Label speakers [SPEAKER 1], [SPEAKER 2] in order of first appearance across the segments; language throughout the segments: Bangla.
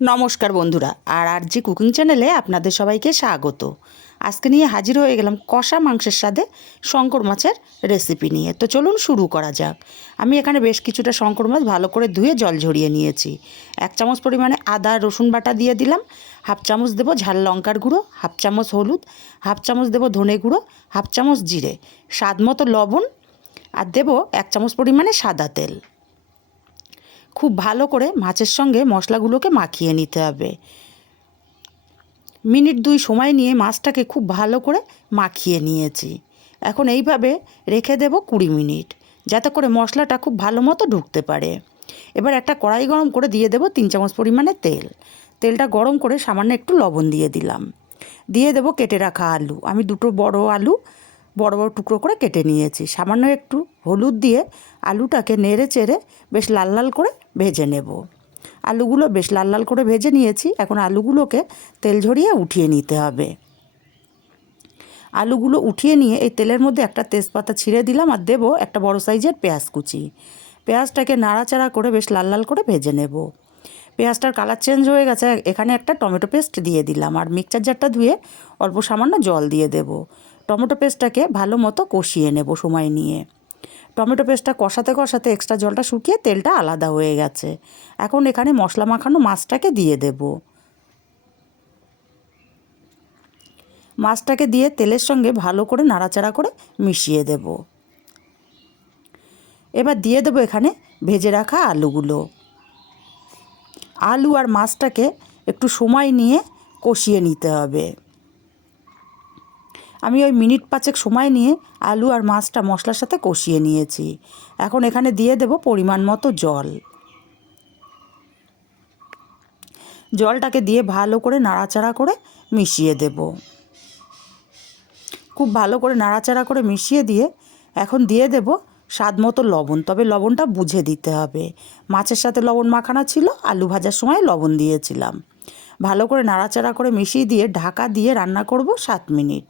[SPEAKER 1] নমস্কার বন্ধুরা, আর আর জি কুকিং চ্যানেলে আপনাদের সবাইকে স্বাগত। আজকে নিয়ে হাজির হয়ে গেলাম কষা মাংসের স্বাদে শঙ্কর মাছের রেসিপি নিয়ে। তো চলুন শুরু করা যাক। আমি এখানে বেশ কিছুটা শঙ্কর মাছ ভালো করে ধুয়ে জল ঝরিয়ে নিয়েছি। এক চামচ পরিমাণে আদা, রসুন বাটা দিয়ে দিলাম, হাফ চামচ দেবো ঝাল লঙ্কার গুঁড়ো, হাফ চামচ হলুদ, হাফ চামচ দেবো ধনে গুঁড়ো, হাফ চামচ জিরে, স্বাদ মতো লবণ, আর দেবো এক চামচ পরিমাণে সাদা তেল। খুব ভালো করে মাছের সঙ্গে মশলাগুলোকে মাখিয়ে নিতে হবে। মিনিট দুই সময় নিয়ে মাছটাকে খুব ভালো করে মাখিয়ে নিয়েছি। এখন এইভাবে রেখে দেব কুড়ি মিনিট, যাতে করে মশলাটা খুব ভালো মতো ঢুকতে পারে। এবার একটা কড়াই গরম করে দিয়ে দেব তিন চামচ পরিমাণে তেল। তেলটা গরম করে সামান্য একটু লবণ দিয়ে দিলাম। দিয়ে দেব কেটে রাখা আলু। আমি দুটো বড় আলু বড় বড় টুকরো করে কেটে নিয়েছি। সামান্য একটু হলুদ দিয়ে আলুটাকে নেড়ে চেড়ে বেশ লাল লাল করে ভেজে নেব। আলুগুলো বেশ লাল লাল করে ভেজে নিয়েছি। এখন আলুগুলোকে তেল ঝরিয়ে উঠিয়ে নিতে হবে। আলুগুলো উঠিয়ে নিয়ে এই তেলের মধ্যে একটা তেজপাতা ছিঁড়ে দিলাম আর দেবো একটা বড় সাইজের পেঁয়াজ কুচি। পেঁয়াজটাকে নাড়াচাড়া করে বেশ লাল লাল করে ভেজে নেব। পেঁয়াজটার কালার চেঞ্জ হয়ে গেছে। এখানে একটা টমেটো পেস্ট দিয়ে দিলাম। আর মিক্সচার জারটা ধুয়ে অল্প সামান্য জল দিয়ে দেব। টমেটো পেস্টটাকে ভালো মতো কষিয়ে নেব সময় নিয়ে। টমেটো পেস্টটা কষাতে কষাতে এক্সট্রা জলটা শুকিয়ে তেলটা আলাদা হয়ে গেছে। এখন এখানে মশলা মাখানো মাছটাকে দিয়ে দেব। মাছটাকে দিয়ে তেলের সঙ্গে ভালো করে নাড়াচাড়া করে মিশিয়ে দেব। এবার দিয়ে দেবো এখানে ভেজে রাখা আলুগুলো। আলু আর মাছটাকে একটু সময় নিয়ে কষিয়ে নিতে হবে। আমি ওই মিনিট পাঁচেক সময় নিয়ে আলু আর মাছটা মশলার সাথে কষিয়ে নিয়েছি। এখন এখানে দিয়ে দেব পরিমাণ মতো জল। জলটাকে দিয়ে ভালো করে নাড়াচাড়া করে মিশিয়ে দেব। খুব ভালো করে নাড়াচাড়া করে মিশিয়ে দিয়ে এখন দিয়ে দেব স্বাদ মতো লবণ। তবে লবণটা বুঝে দিতে হবে। মাছের সাথে লবণ মাখানো ছিল, আলু ভাজার সময় লবণ দিয়েছিলাম। ভালো করে নাড়াচাড়া করে মিশিয়ে দিয়ে ঢাকা দিয়ে রান্না করব সাত মিনিট।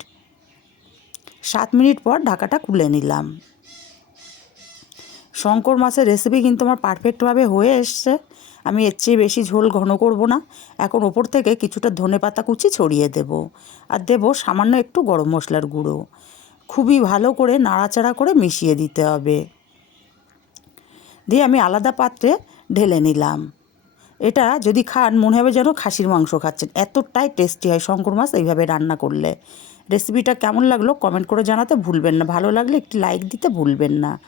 [SPEAKER 1] সাত মিনিট পর ঢাকাটা খুলে নিলাম। শঙ্কর মাছের রেসিপি কিন্তু আমার পারফেক্টভাবে হয়ে এসছে। আমি এর চেয়ে বেশি ঝোল ঘন করব না। এখন ওপর থেকে কিছুটা ধনে পাতা কুচি ছড়িয়ে দেব আর দেব সামান্য একটু গরম মশলার গুঁড়ো। খুবই ভালো করে নাড়াচাড়া করে মিশিয়ে দিতে হবে। দিয়ে আমি আলাদা পাত্রে ঢেলে নিলাম। এটা যদি খান, মনে হবে যেন খাসির মাংস খাচ্ছেন। এতটাই টেস্টি হয় শঙ্কর মাছ এইভাবে রান্না করলে। রেসিপিটা কেমন লাগল কমেন্ট করে জানাতে ভুলবেন না। ভালো লাগলে একটি লাইক দিতে ভুলবেন না।